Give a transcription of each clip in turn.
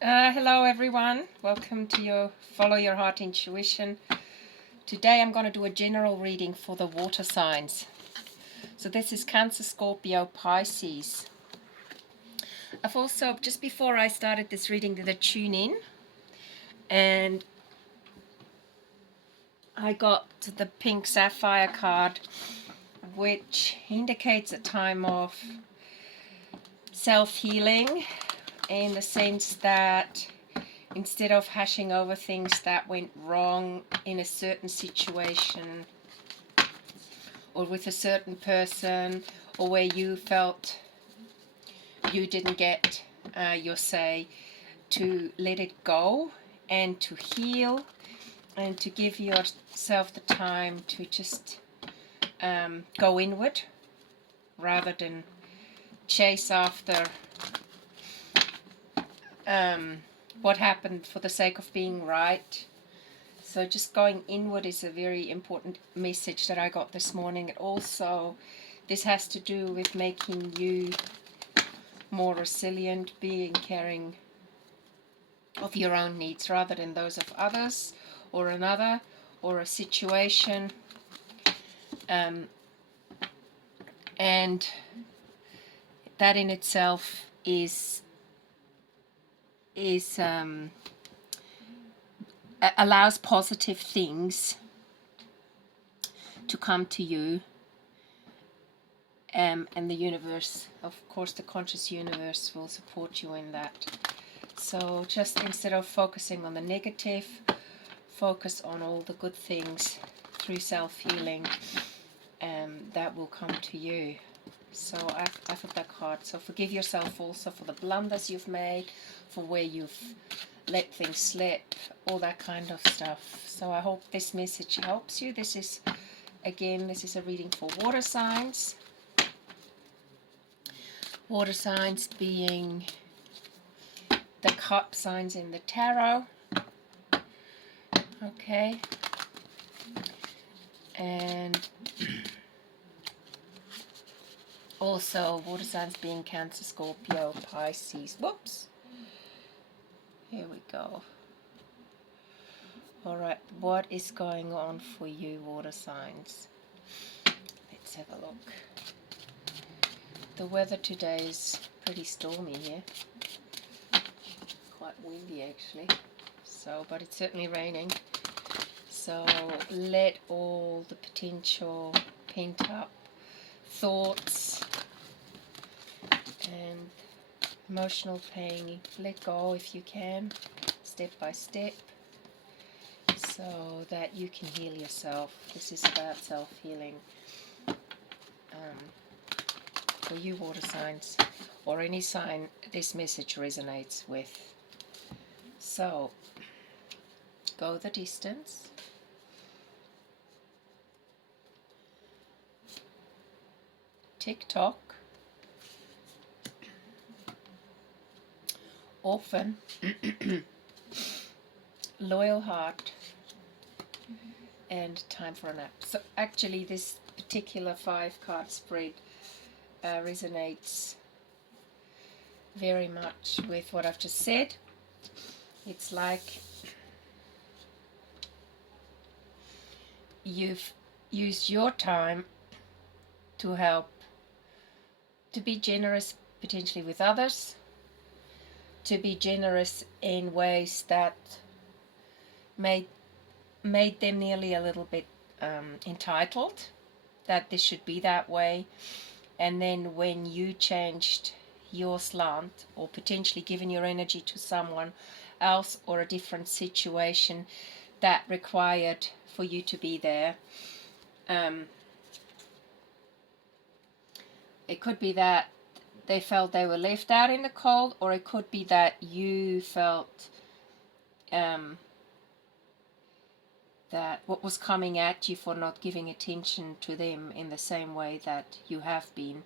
Hello everyone, welcome to your Follow Your Heart Intuition. Today I'm going to do a general reading for the water signs. So this is Cancer, Scorpio, Pisces. I've also, just before I started this reading, did a tune in and I got the pink sapphire card, which indicates a time of self-healing, in the sense that instead of hashing over things that went wrong in a certain situation or with a certain person, or where you felt you didn't get your say, to let it go and to heal and to give yourself the time to just go inward rather than chase after what happened for the sake of being right. So just going inward is a very important message that I got this morning. Also, this has to do with making you more resilient, being caring of your own needs rather than those of others or another or a situation. And that in itself allows positive things to come to you, and the universe, of course, the conscious universe will support you in that. So just instead of focusing on the negative, focus on all the good things through self-healing, that will come to you. So I put that card. So forgive yourself also for the blunders you've made, for where you've let things slip, all that kind of stuff. So I hope this message helps you. This is a reading for water signs. Water signs being the cup signs in the tarot. Okay. And also water signs being Cancer, Scorpio, Pisces. Whoops. Here we go. Alright, what is going on for you, water signs? Let's have a look. The weather today is pretty stormy here. Quite windy actually. So, but it's certainly raining. So let all the potential pent up thoughts and emotional pain let go if you can, step by step, so that you can heal yourself. This is about self-healing for you water signs, or any sign this message resonates with. So go the distance. Tick-tock. Orphan. Loyal heart. And time for a nap. So actually this particular 5-card spread resonates very much with what I've just said. It's like you've used your time to help, to be generous potentially with others, to be generous in ways that made them nearly a little bit entitled, that this should be that way. And then when you changed your slant, or potentially given your energy to someone else or a different situation that required for you to be there, it could be that they felt they were left out in the cold, or it could be that you felt that what was coming at you for not giving attention to them in the same way that you have been,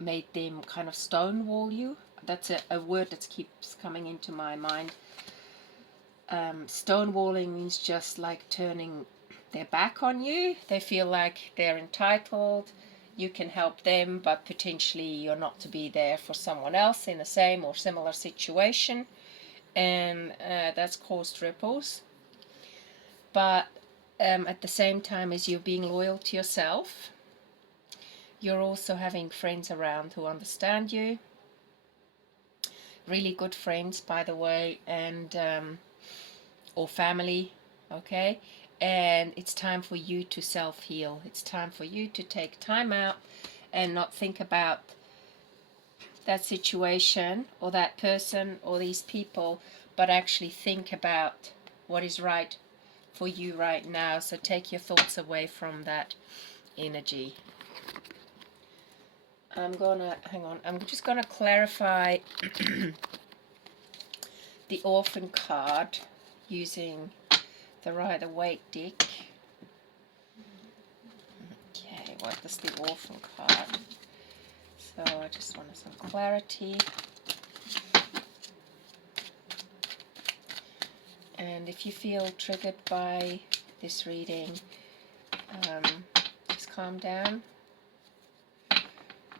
made them kind of stonewall you. That's a word that keeps coming into my mind. Stonewalling means just like turning their back on you. They feel like they're entitled, you can help them, but potentially you're not to be there for someone else in the same or similar situation, and that's caused ripples. But at the same time as you're being loyal to yourself, you're also having friends around who understand you, really good friends, by the way, and or family, okay? And it's time for you to self-heal. It's time for you to take time out and not think about that situation or that person or these people, but actually think about what is right for you right now. So take your thoughts away from that energy. I'm just gonna clarify the Orphan card using the Rider-Waite deck. Okay, what is the Orphan card? So I just wanted some clarity. And if you feel triggered by this reading, just calm down.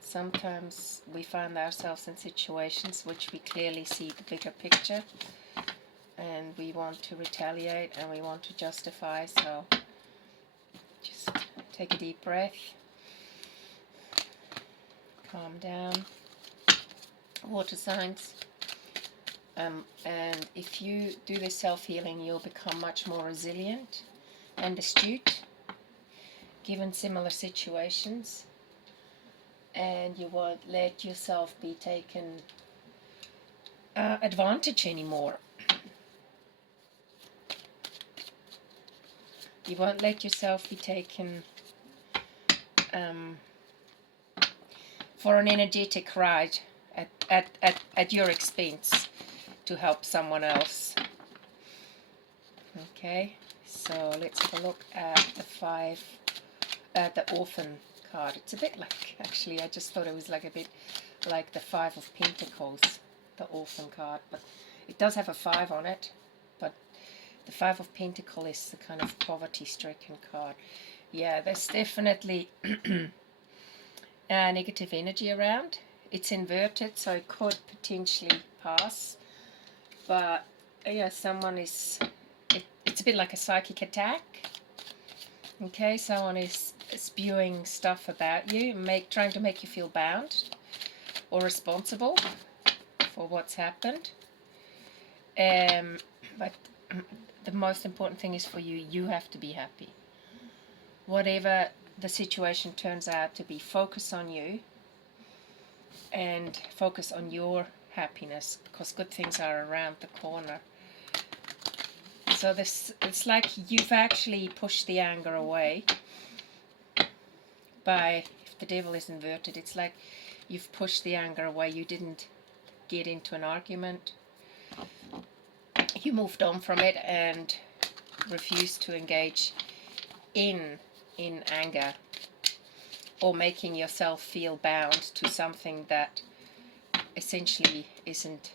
Sometimes we find ourselves in situations which we clearly see the bigger picture, and we want to retaliate and we want to justify, so just take a deep breath, calm down. Water signs, and if you do this self-healing, you'll become much more resilient and astute given similar situations, and you won't let yourself be taken advantage anymore. You won't let yourself be taken for an energetic ride at your expense to help someone else. Okay, so let's have a look at the Orphan card. It's a bit like, actually, I just thought it was like a bit like the Five of Pentacles, the Orphan card, but it does have a 5 on it, but the Five of Pentacles is the kind of poverty-stricken card. Yeah, there's definitely negative energy around. It's inverted, so it could potentially pass, but yeah, someone is, it's a bit like a psychic attack. Okay, someone is spewing stuff about you, trying to make you feel bound or responsible for what's happened. But the most important thing is for you, you have to be happy. Whatever the situation turns out to be, focus on you and focus on your happiness, because good things are around the corner. So it's like you've actually pushed the anger away by, if the devil is inverted, it's like you've pushed the anger away. You didn't get into an argument. You moved on from it and refused to engage in anger or making yourself feel bound to something that essentially isn't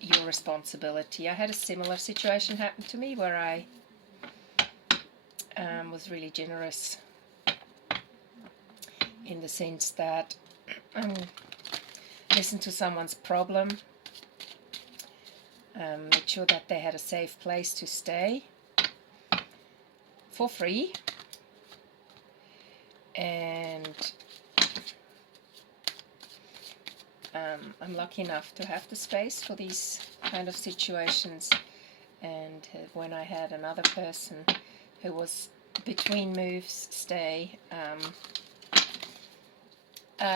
your responsibility. I had a similar situation happen to me where I was really generous in the sense that listened to someone's problem, made sure that they had a safe place to stay for free, and I'm lucky enough to have the space for these kind of situations. And when I had another person who was between moves stay,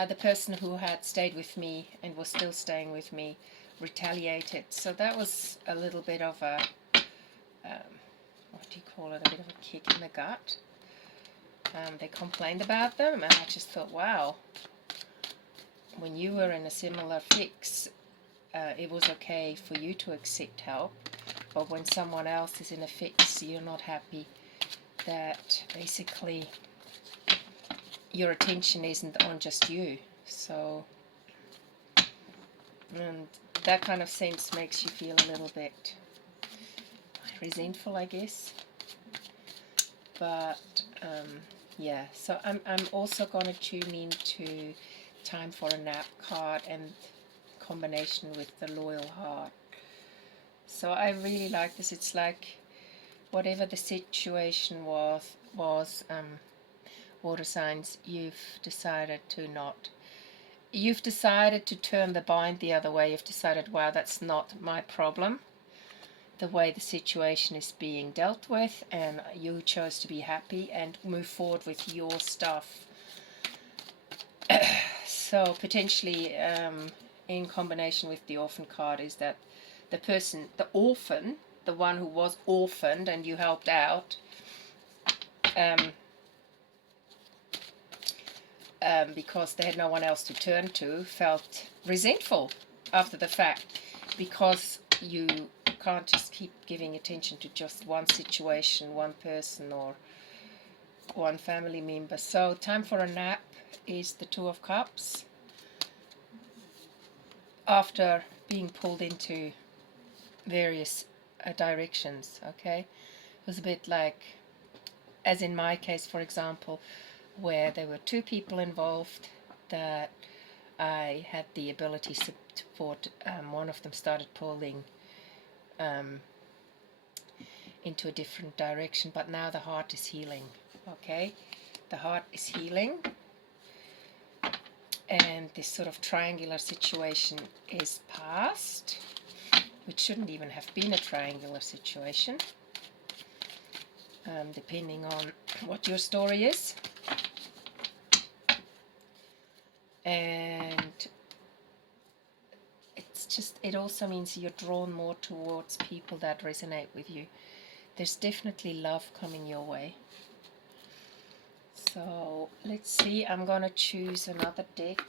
the person who had stayed with me and was still staying with me retaliated. So that was a little bit of a, what do you call it, a bit of a kick in the gut. They complained about them, and I just thought, wow, when you were in a similar fix, it was okay for you to accept help, but when someone else is in a fix, you're not happy that basically your attention isn't on just you. So, and that kind of sense makes you feel a little bit resentful, I guess. But Yeah, so I'm also going to tune into time for a nap card and combination with the loyal heart. So I really like this. It's like whatever the situation was water signs, you've decided to turn the bind the other way. You've decided, wow, that's not my problem, the way the situation is being dealt with, and you chose to be happy and move forward with your stuff. So potentially, in combination with the orphan card, is that the person, the orphan, the one who was orphaned and you helped out, because they had no one else to turn to, felt resentful after the fact, because you can't just keep giving attention to just one situation, one person, or one family member. So time for a nap is the Two of Cups, after being pulled into various directions. Okay, it was a bit like, as in my case, for example, where there were two people involved that I had the ability to support. One of them started pulling into a different direction, but now the heart is healing. Okay, the heart is healing, and this sort of triangular situation is past, which shouldn't even have been a triangular situation, depending on what your story is. And it also means you're drawn more towards people that resonate with you. There's definitely love coming your way. So let's see, I'm going to choose another deck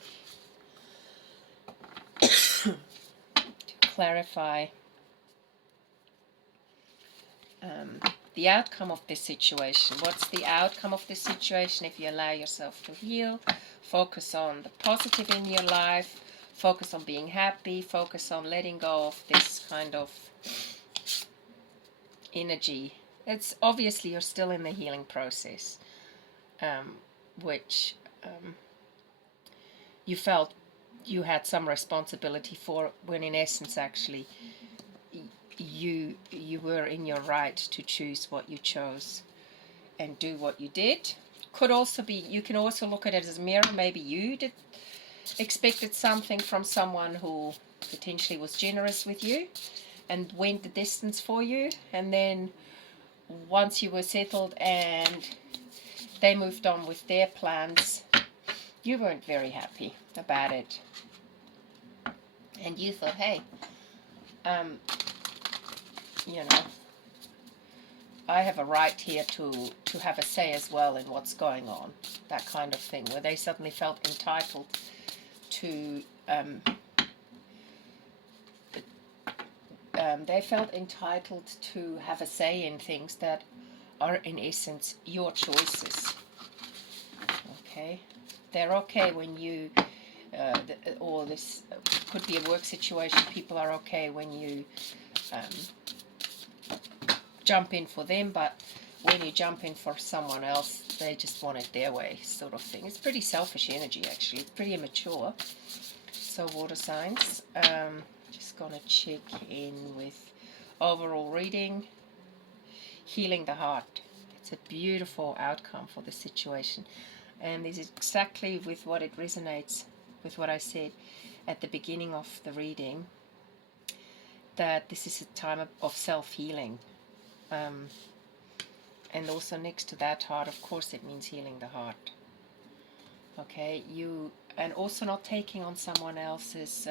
to clarify the outcome of this situation. What's the outcome of this situation if you allow yourself to heal? Focus on the positive in your life, focus on being happy, focus on letting go of this kind of energy. It's obviously you're still in the healing process, which you felt you had some responsibility for, when in essence actually you were in your right to choose what you chose and do what you did. Could also be, you can also look at it as a mirror. Maybe you expected something from someone who potentially was generous with you and went the distance for you, and then once you were settled and they moved on with their plans, you weren't very happy about it, and you thought, hey, you know, I have a right here to have a say as well in what's going on. That kind of thing, where they suddenly felt entitled to have a say in things that are in essence your choices. Okay, they're okay when you or this could be a work situation. People are okay when you jump in for them, but when you jump in for someone else, they just want it their way, sort of thing. It's pretty selfish energy, actually. It's pretty immature. So water signs, just gonna check in with overall reading. Healing the heart. It's a beautiful outcome for the situation, and this is exactly with what it resonates with what I said at the beginning of the reading, that this is a time of self-healing. And also next to that heart, of course, it means healing the heart. Okay, and also not taking on someone else's,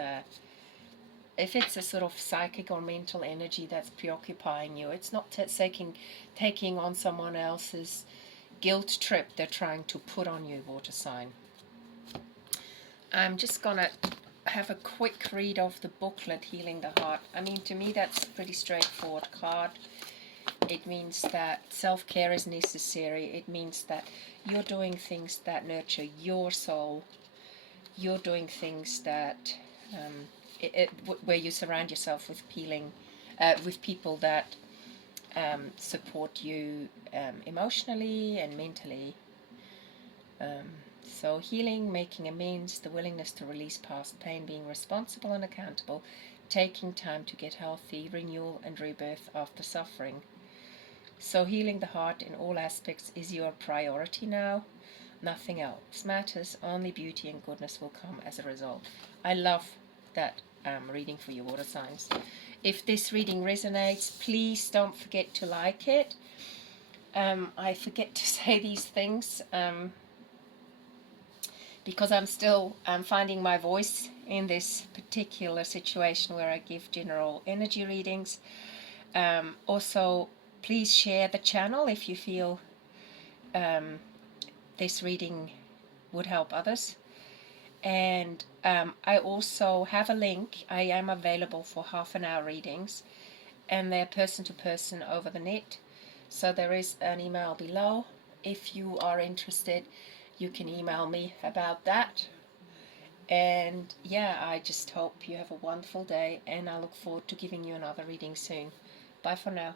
if it's a sort of psychic or mental energy that's preoccupying you, it's not taking on someone else's guilt trip they're trying to put on you, water sign. I'm just gonna have a quick read of the booklet, Healing the Heart. I mean, to me, that's a pretty straightforward card. It means that self-care is necessary. It means that you're doing things that nurture your soul. You're doing things that where you surround yourself with people that support you emotionally and mentally. So healing, making amends, the willingness to release past pain, being responsible and accountable, taking time to get healthy, renewal and rebirth after suffering. So healing the heart in all aspects is your priority now. Nothing else matters. Only beauty and goodness will come as a result. I love that reading for your water signs. If this reading resonates, please don't forget to like it. I forget to say these things because I'm still finding my voice in this particular situation where I give general energy readings. Also, please share the channel if you feel this reading would help others. And I also have a link. I am available for half-an-hour readings, and they're person to person over the net. So there is an email below. If you are interested, you can email me about that. And yeah, I just hope you have a wonderful day, and I look forward to giving you another reading soon. Bye for now.